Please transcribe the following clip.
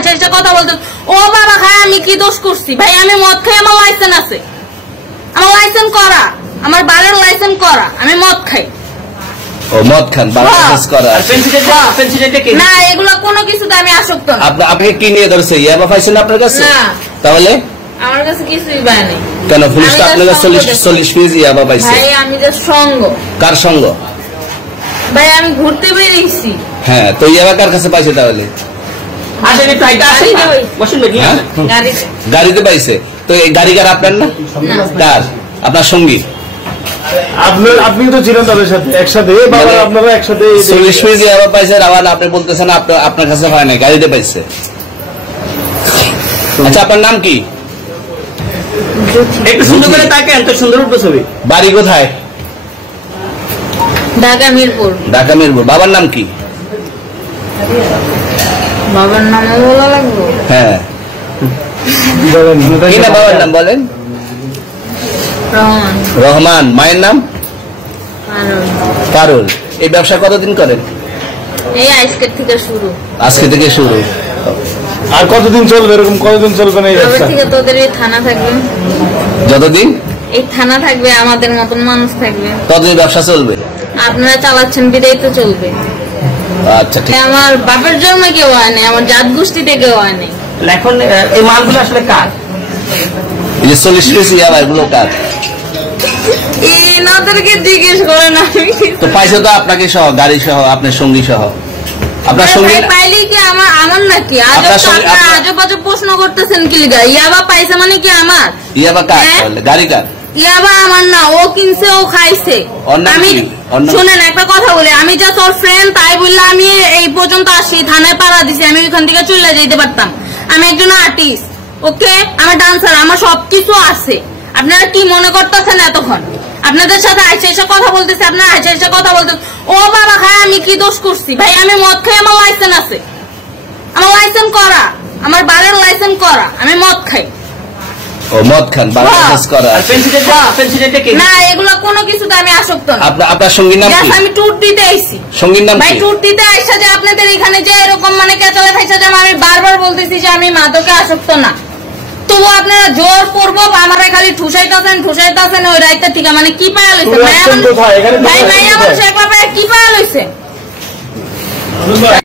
আচ্ছা কথা বলতে ও বাবা খায় আমি কি দোষ করছি ভাই? আমি মদ খাই, আমার লাইসেন্স আছে, আমার লাইসেন্স করা, আমার বারের লাইসেন্স করা, আমি মদ খাই। ও মদ খান, লাইসেন্স করা। না এগুলো কোনো কিছুতে আমি আসক্ত না। আপনি কি নিয়ে ধরছে? ইয়াবা পাইছেন আপনার কাছে? না তাহলে আমার কাছে কিছুই পায় নাই। কেন পুলিশ তো আপনার কাছে 40 পিস ইয়াবা পাইছে? ভাই আমি যে সঙ্গ। কার সঙ্গ? ভাই আমি ঘুরতে বেরিয়েছি। হ্যাঁ তো ইয়াবা কার কাছে পাইছে তাহলে? গাড়িতে পাইছে। তো এই গাড়ি কার? আপনার না? কার? আপনার সঙ্গী? আপনি তো ছিলেন তাদের সাথে একসাথে, আপনারা একসাথে 40 পিস ইয়াবা পাইছে। আবার আপনি বলতেছেন আপনার কাছে হয় না, গাড়িতে পাইছে। আচ্ছা আপনার নাম কি? একটু সুন্দর করে তাকে এত সুন্দর উঠবে ছবি। বাড়ি কোথায়? ঢাকা মিরপুর। ঢাকা মিরপুর। বাবার নাম কি? বাবার নাম বলা লাগবে? হ্যাঁ কি না বাবার নাম বলেন? রহমান। রহমান। মায়ের নাম? পারুল। এই ব্যবসা কতদিন করেন? এই আজকের থেকে শুরু। আজকে থেকে শুরু। আর কতদিন চলবে? এরকম কতদিন চলবে না এই ব্যবসা? থেকে তোদের এই থানা থাকবে, যতদিন এই থানা থাকবে, আমাদের মতন মানুষ থাকবে, ততদিন ব্যবসা চলবে। আপনারা চালাচ্ছেন বিদায় তো চলবে। আচ্ছা ঠিক। আমার বাপের জন্মে কেউ হয় নাই, আমার জাত গোষ্ঠীতে কেউ হয় নাই। এখন এই মালগুলো আসলে কার? এই যে 40 পিস ইয়াবা এগুলো কার? এনাদেরকে জিজ্ঞেস করেন। আমি তো পাইছে তো আপনাকে সহ, গাড়ি সহ, আপনার সঙ্গী সহ। আপনার সঙ্গী পাইলে কি আমার নাকি? আজব আজব প্রশ্ন করতেছেন কি লিগা? ইয়াবা পাইছে মানে কি আমার? ইয়াবা কার? গাড়ি কার? ইয়াবা আমার না, ও কিনছে, ও খাইছে। আমি শুনেন একটা কথা বলে, আমি যা তোর ফ্রেন্ড তাই বললে আমি এই পর্যন্ত আসি, থানায় পাড়া দিছি, আমি ওইখান থেকে চলে যেতে পারতাম। আমি একজন আর্টিস্ট, ওকে, আমার ডান্সার, আমার সবকিছু আছে। আপনারা কি মনে করতেছেন এতক্ষণ? আপনাদের সাথে আইসা এসে কথা বলতেছে, আপনারা আইসা এসে কথা বলতেছে ও বাবা খায় আমি কি দোষ করছি ভাই? আমি মদ খাই, আমার লাইসেন্স আছে, আমার লাইসেন্স করা, আমার বারের লাইসেন্স করা, আমি মদ খাই। ও মদ খান, লাইসেন্স করা। না এগুলো কোনো কিছুতে আমি আসক্ত না। আপনার সঙ্গীর নাম কি? আমি ট্যুর দিতে আইছি। সঙ্গীর নাম কি? ভাই ট্যুর দিতে আইসা যে আপনাদের এখানে যে এরকম মানে কেচালে খাইসা যে আমি বারবার বলতেছি যে আমি মাদকে আসক্ত না, তবু আপনারা জোর করবো আমার খালি ঠুসাইতেছেন ওই রাইতে থেকে। মানে কি পায়া লইছে ভাই? মাইয়া মানুষ একবার কি পায়া লইছে?